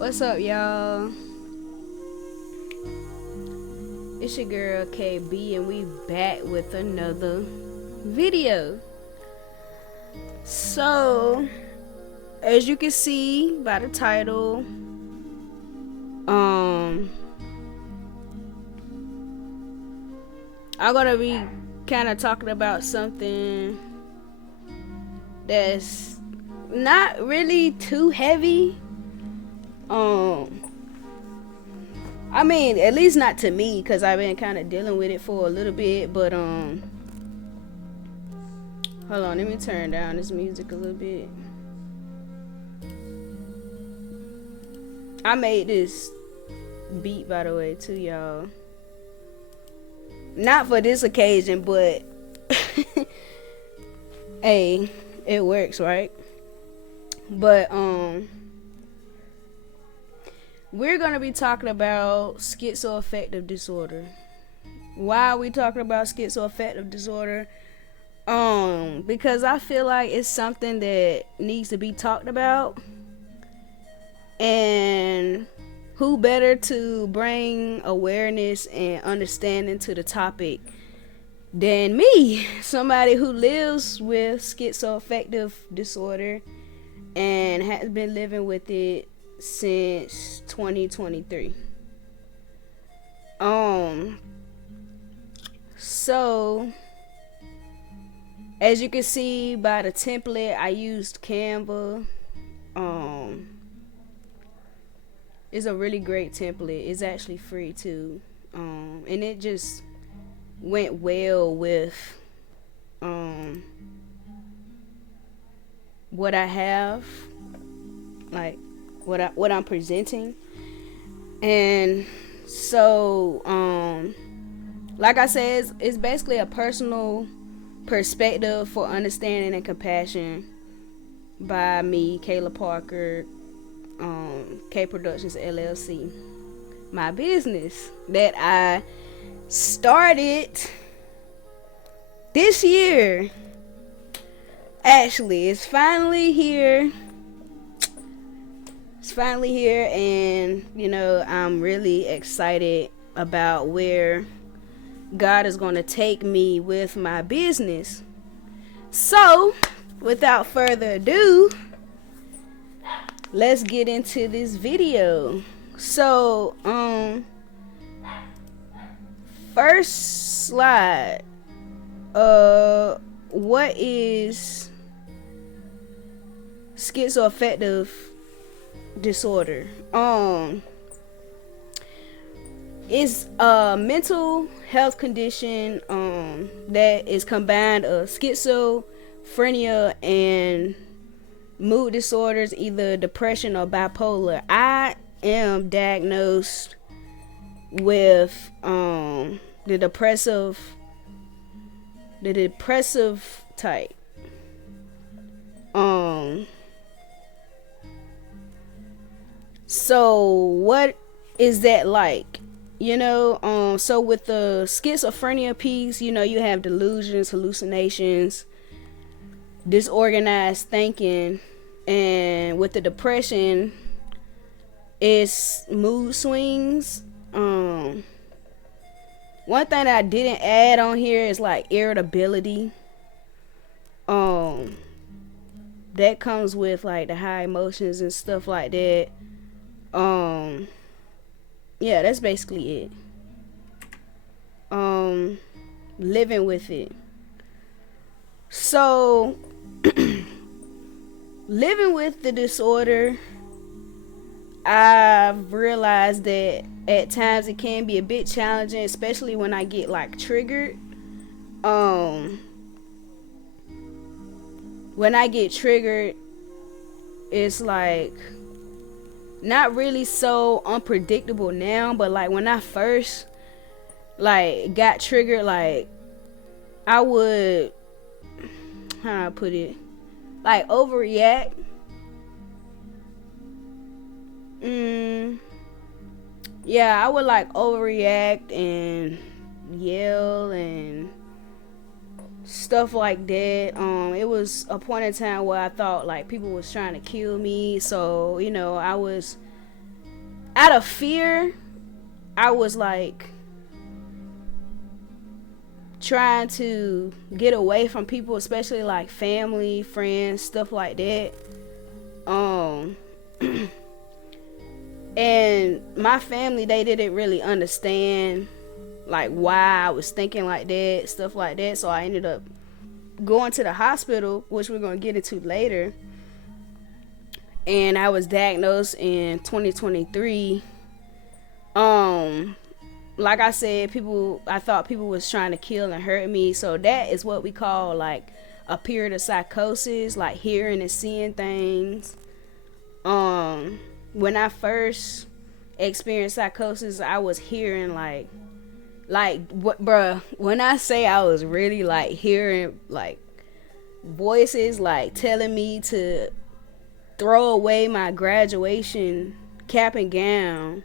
What's up, y'all? It's your girl KB, and we back with another video. So, as you can see by the title, I'm gonna be kind of talking about something that's not really too heavy. I mean, at least not to me, because I've been kind of dealing with it for a little bit. But hold on, let me turn down this music a little bit. I made this beat, by the way, too, y'all. Not for this occasion, but hey, it works, right? But we're gonna be talking about schizoaffective disorder. Why are we talking about schizoaffective disorder? Because I feel like it's something that needs to be talked about, and who better to bring awareness and understanding to the topic than me, somebody who lives with schizoaffective disorder and has been living with it since 2023. So as you can see by the template, I used Canva. It's a really great template. It's actually free too. And it just went well with what I have, like what I'm presenting. And so like I said, it's basically a personal perspective for understanding and compassion by me, Kayla Parker, K Productions LLC, my business that I started this year. Actually, it's finally here, and I'm really excited about where God is going to take me with my business. So without further ado, let's get into this video. So first slide, what is schizoaffective disorder? It's a mental health condition that is combined of schizophrenia and mood disorders, either depression or bipolar. I am diagnosed with the depressive type. So what is that like? So with the schizophrenia piece, you have delusions, hallucinations, disorganized thinking. And with the depression, it's mood swings. One thing that I didn't add on here is like irritability. That comes with like the high emotions and stuff like that. Yeah, that's basically it. Living with it. So living with the disorder, I've realized that at times it can be a bit challenging, especially when I get like triggered. When I get triggered, it's like not really so unpredictable now, but like when I first like got triggered, like I would, how do I put it, like overreact. Yeah, I would like overreact and yell and stuff like that. It was a point in time where I thought like people was trying to kill me, so I was out of fear, I was like trying to get away from people, especially like family, friends, stuff like that. Um, and my family, they didn't really understand like why I was thinking like that, stuff like that. So I ended up going to the hospital, which we're gonna get into later. And I was diagnosed in 2023. Like I said, I thought people was trying to kill and hurt me. So that is what we call like a period of psychosis, like hearing and seeing things. When I first experienced psychosis, I was hearing like what, bruh, when I say I was really like hearing like voices like telling me to throw away my graduation cap and gown,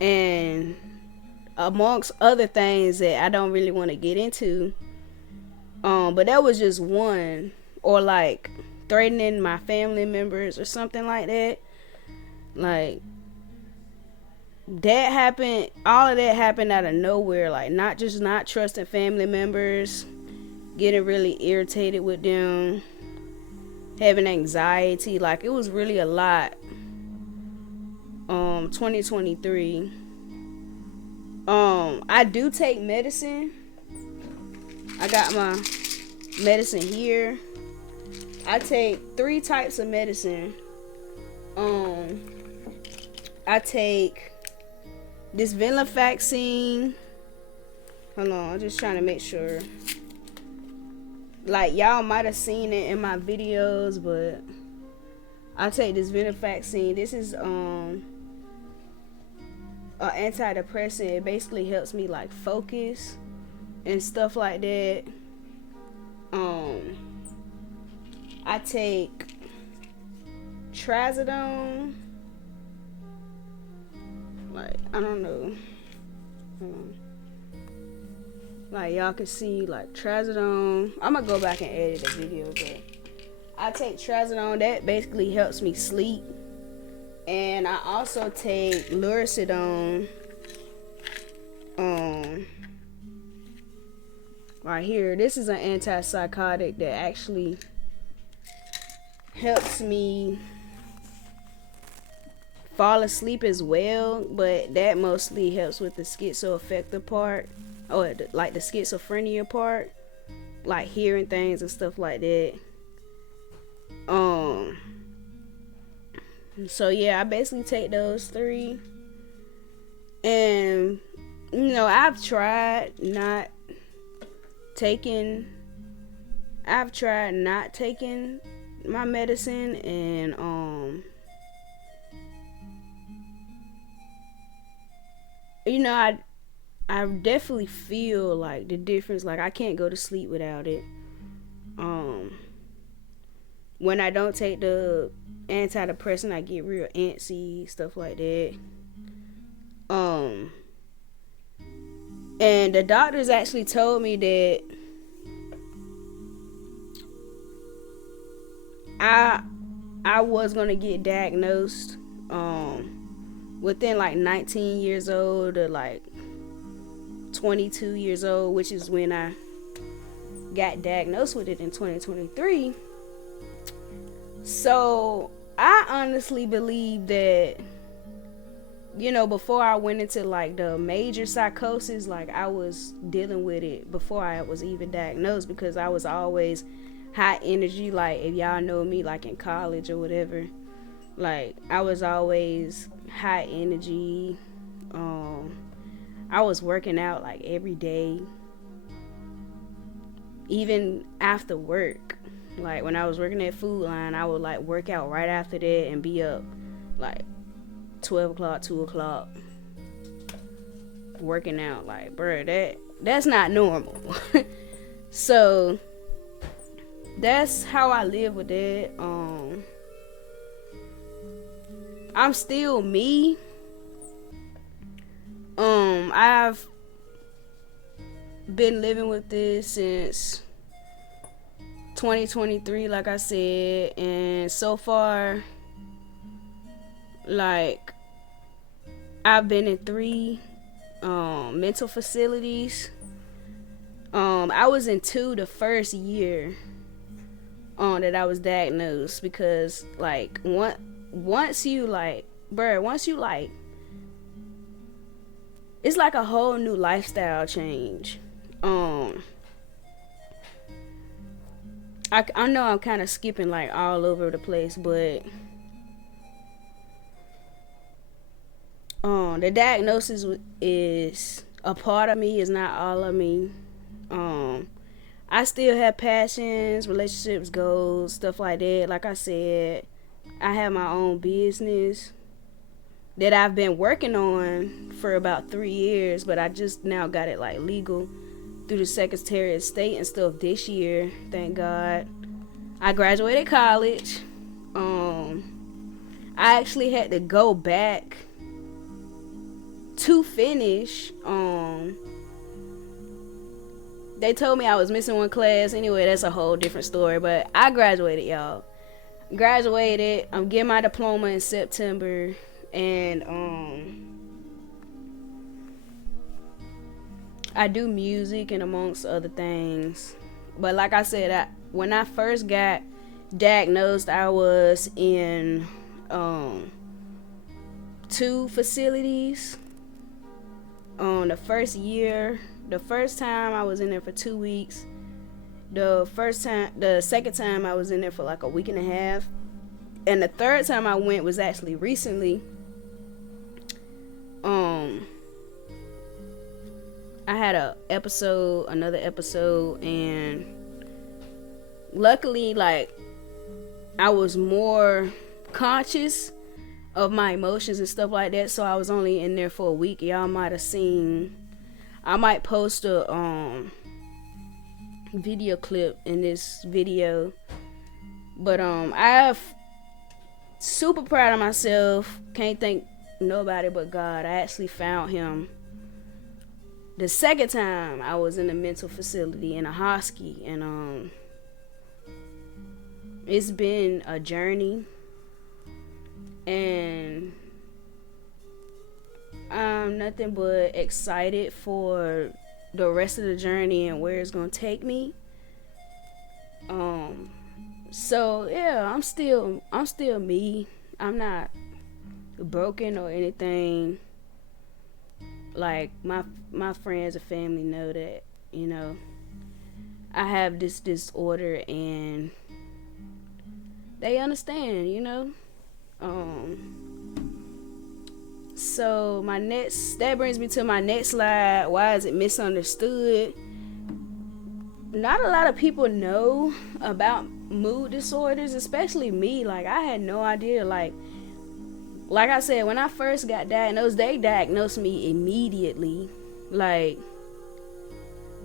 and amongst other things that I don't really want to get into. But that was just one. Or like threatening my family members or something like that. Like that happened, all of that happened out of nowhere. Like not trusting family members, getting really irritated with them, having anxiety. Like it was really a lot. 2023. I do take medicine. I got my medicine here. I take 3 types of medicine. I take this venlafaxine. Hold on, I'm just trying to make sure. Like y'all might have seen it in my videos, but I take this venlafaxine. This is an antidepressant. It basically helps me like focus and stuff like that. I take trazodone. Like I don't know. Like y'all can see like trazodone. I'm gonna go back and edit the video, but I take trazodone. That basically helps me sleep. And I also take luridone. Right here, this is an antipsychotic that actually helps me fall asleep as well, but that mostly helps with the schizoaffective part, or like the schizophrenia part, like hearing things and stuff like that. So yeah, I basically take those 3. And you know, I've tried not taking my medicine, and you know, I definitely feel like the difference. Like I can't go to sleep without it. When I don't take the antidepressant, I get real antsy, stuff like that. And the doctors actually told me that I was gonna get diagnosed within like 19 years old or like 22 years old, which is when I got diagnosed with it in 2023. So I honestly believe that, you know, before I went into like the major psychosis, like I was dealing with it before I was even diagnosed, because I was always high energy. Like if y'all know me, like in college or whatever, like I was always high energy. I was working out like every day, even after work. Like when I was working at Food Line, I would like work out right after that and be up like 12 o'clock, 2 o'clock working out. Like, bruh, that's not normal. So that's how I live with that. I'm still me. I've been living with this since 2023, like I said, and so far, like I've been in three mental facilities. I was in two the first year that I was diagnosed, because like once you like, bruh, once you like, it's like a whole new lifestyle change. I know I'm kind of skipping like all over the place, but the diagnosis is a part of me, is not all of me. Um, I still have passions, relationships, goals, stuff like that. Like I said, I have my own business that I've been working on for about 3 years, but I just now got it like legal through the Secretary of State and stuff this year. Thank God. I graduated college. I actually had to go back to finish. They told me I was missing one class. Anyway, that's a whole different story. But I graduated, y'all. Graduated. I'm getting my diploma in September, and I do music and amongst other things. But like I said, when I first got diagnosed, I was in two facilities. The first year, the first time I was in there for 2 weeks. The second time I was in there for like a week and a half, and the third time I went was actually recently. I had another episode, and luckily, like, I was more conscious of my emotions and stuff like that, so I was only in there for a week. Y'all might have seen, I might post a video clip in this video, but I've super proud of myself. Can't thank nobody but God. I actually found him the second time I was in a mental facility in a hosky, and it's been a journey, and I'm nothing but excited for the rest of the journey and where it's gonna take me. So yeah, I'm still me. I'm not broken or anything. Like, my friends and family know that, I have this disorder, and they understand, So that brings me to my next slide. Why is it misunderstood? Not a lot of people know about mood disorders, especially me. Like, I had no idea. Like I said, when I first got diagnosed, they diagnosed me immediately. Like,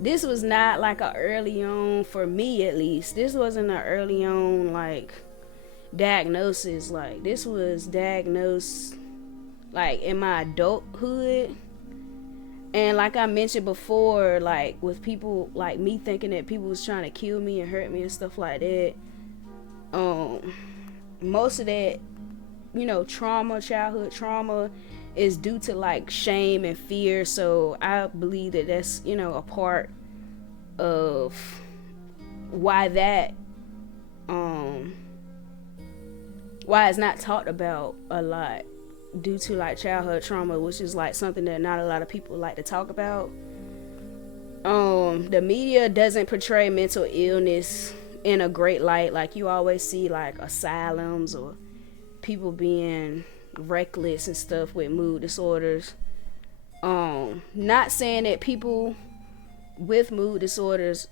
this was not like a early on, for me at least. This wasn't an early on, like, diagnosis. Like, this was diagnosed like in my adulthood. And like I mentioned before, like, with people like me thinking that people was trying to kill me and hurt me and stuff like that, most of that, childhood trauma is due to like shame and fear. So I believe that that's, a part of why why it's not talked about a lot, due to like childhood trauma, which is like something that not a lot of people like to talk about. The media doesn't portray mental illness in a great light. Like, you always see like asylums or people being reckless and stuff with mood disorders. Not saying that people with mood disorders,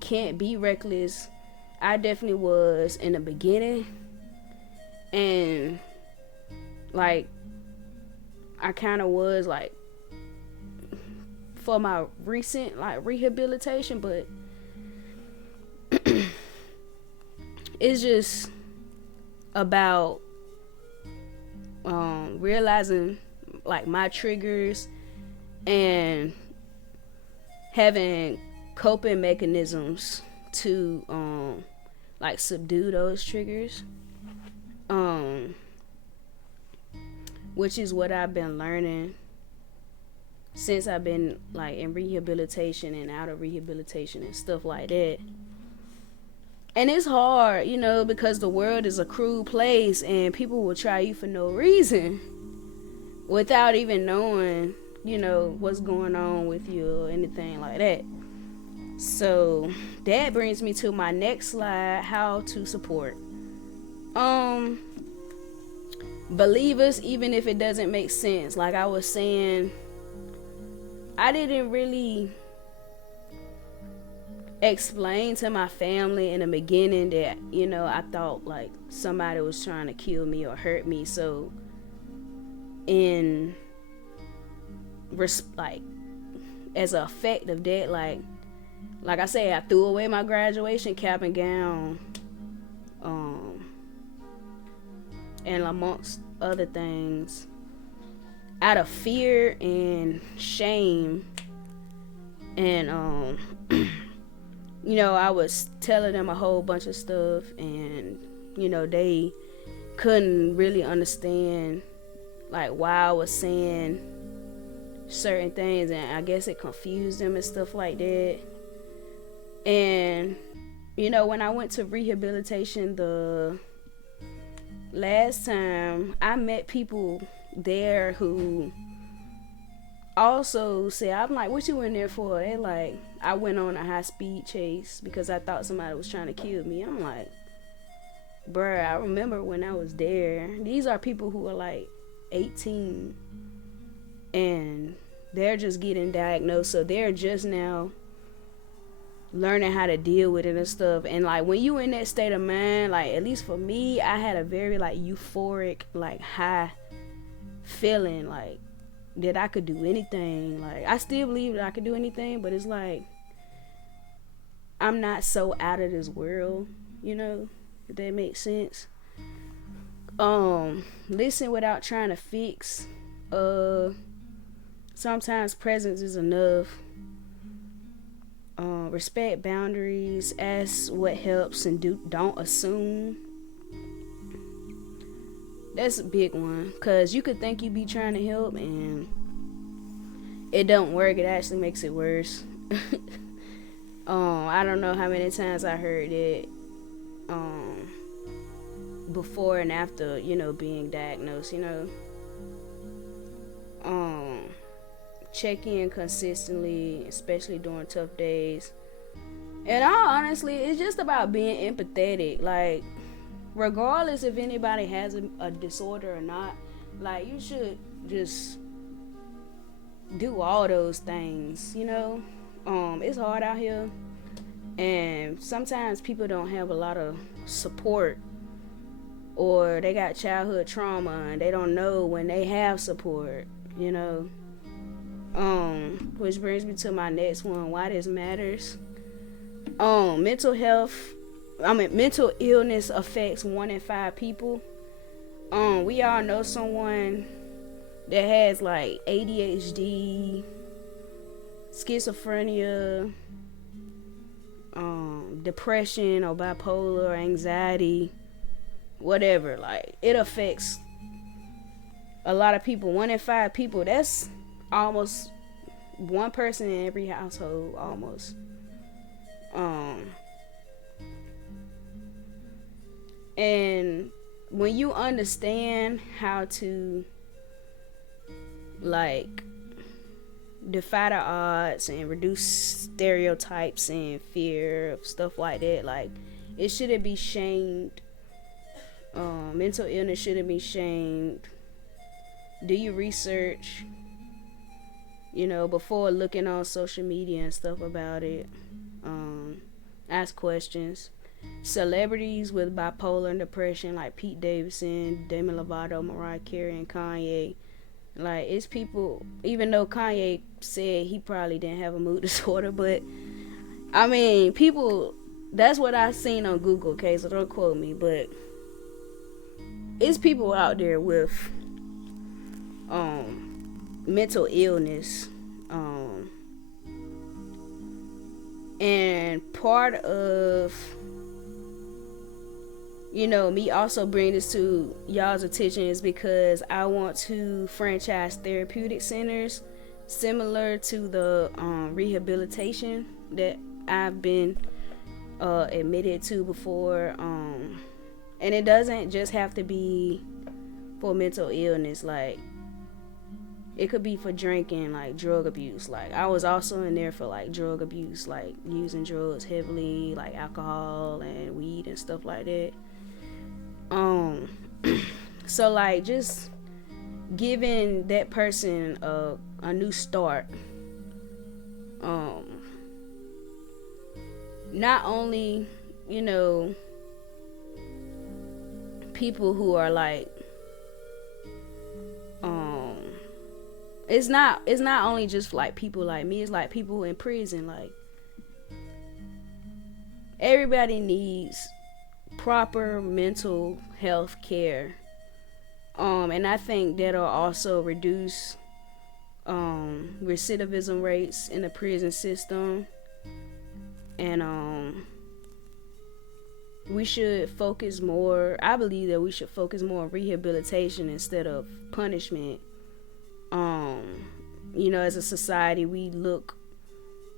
can't be reckless. I definitely was in the beginning, and like, I kind of was like for my recent like rehabilitation, but it's just about realizing like my triggers and having coping mechanisms to like subdue those triggers. which is what I've been learning since I've been like in rehabilitation and out of rehabilitation and stuff like that. And it's hard, because the world is a cruel place and people will try you for no reason without even knowing, what's going on with you or anything like that. So that brings me to my next slide, how to support. Believers, even if it doesn't make sense. Like I was saying, I didn't really explain to my family in the beginning that, I thought like somebody was trying to kill me or hurt me. So in like as an effect of that, like I said, I threw away my graduation cap and gown, and amongst other things, out of fear and shame. And I was telling them a whole bunch of stuff, and they couldn't really understand like why I was saying certain things, and I guess it confused them and stuff like that. And when I went to rehabilitation the last time, I met people there who also said, I'm like, what you in there for? They like, I went on a high speed chase because I thought somebody was trying to kill me. I'm like, bruh, I remember when I was there. These are people who are like 18 and they're just getting diagnosed, so they're just now learning how to deal with it and stuff. And like when you in that state of mind, like at least for me, I had a very like euphoric, like high feeling like that I could do anything. Like I still believe that I could do anything, but it's like I'm not so out of this world, if that makes sense. Listen without trying to fix. Sometimes presence is enough. Respect boundaries, ask what helps, and don't assume. That's a big one, because you could think you be trying to help and it don't work. It actually makes it worse. I don't know how many times I heard it before and after being diagnosed. Check in consistently, especially during tough days. And honestly, it's just about being empathetic. Like, regardless if anybody has a disorder or not, like, you should just do all those things, It's hard out here. And sometimes people don't have a lot of support, or they got childhood trauma and they don't know when they have support, Which brings me to my next one, why this matters. Mental illness affects 1 in 5 people. We all know someone that has like ADHD, schizophrenia, depression or bipolar or anxiety, whatever. Like, it affects a lot of people. 1 in 5 people, that's almost one person in every household, almost. And when you understand how to like defy the odds and reduce stereotypes and fear of stuff like that, like, it shouldn't be shamed. Mental illness shouldn't be shamed. Do your research, before looking on social media and stuff about it. Ask questions. Celebrities with bipolar and depression like Pete Davidson, Demi Lovato, Mariah Carey, and Kanye, like, it's people, even though Kanye said he probably didn't have a mood disorder, but I mean, people, that's what I seen on Google, okay, so don't quote me, but it's people out there with mental illness, and part of me also bring this to y'all's attention is because I want to franchise therapeutic centers similar to the rehabilitation that I've been admitted to before. And it doesn't just have to be for mental illness. Like, it could be for drinking, like drug abuse. Like, I was also in there for like drug abuse, like using drugs heavily, like alcohol and weed and stuff like that. So like just giving that person a new start. Not only, people who are like, it's not only just like people like me, it's like people in prison. Like, everybody needs proper mental health care. And I think that'll also reduce recidivism rates in the prison system. And we should focus more, I believe that we should focus more on rehabilitation instead of punishment. As a society, we look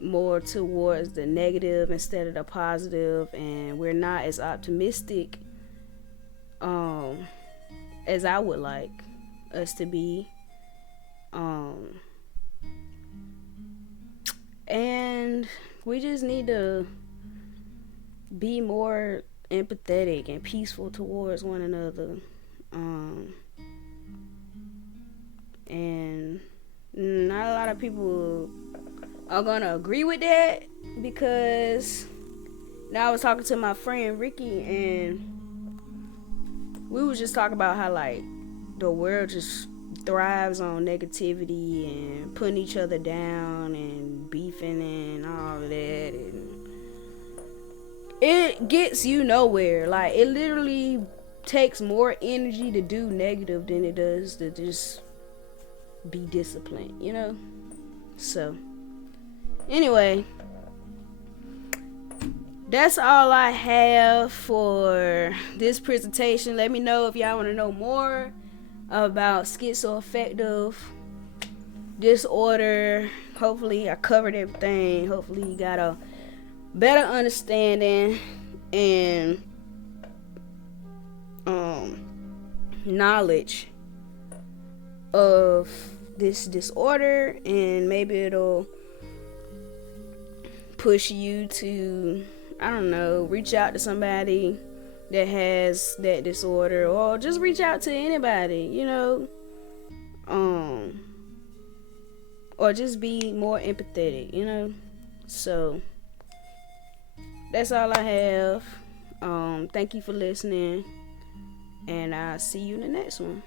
more towards the negative instead of the positive, and we're not as optimistic as I would like us to be. And we just need to be more empathetic and peaceful towards one another. And not a lot of people are gonna agree with that, because now I was talking to my friend Ricky, and we was just talking about how like the world just thrives on negativity and putting each other down and beefing and all of that, and it gets you nowhere. Like, it literally takes more energy to do negative than it does to just be disciplined, So anyway, that's all I have for this presentation. Let me know if y'all want to know more about schizoaffective disorder. Hopefully I covered everything. Hopefully you got a better understanding and knowledge of this disorder, and maybe it'll push you to, I don't know, reach out to somebody that has that disorder, or just reach out to anybody, or just be more empathetic, So that's all I have. Thank you for listening, and I'll see you in the next one.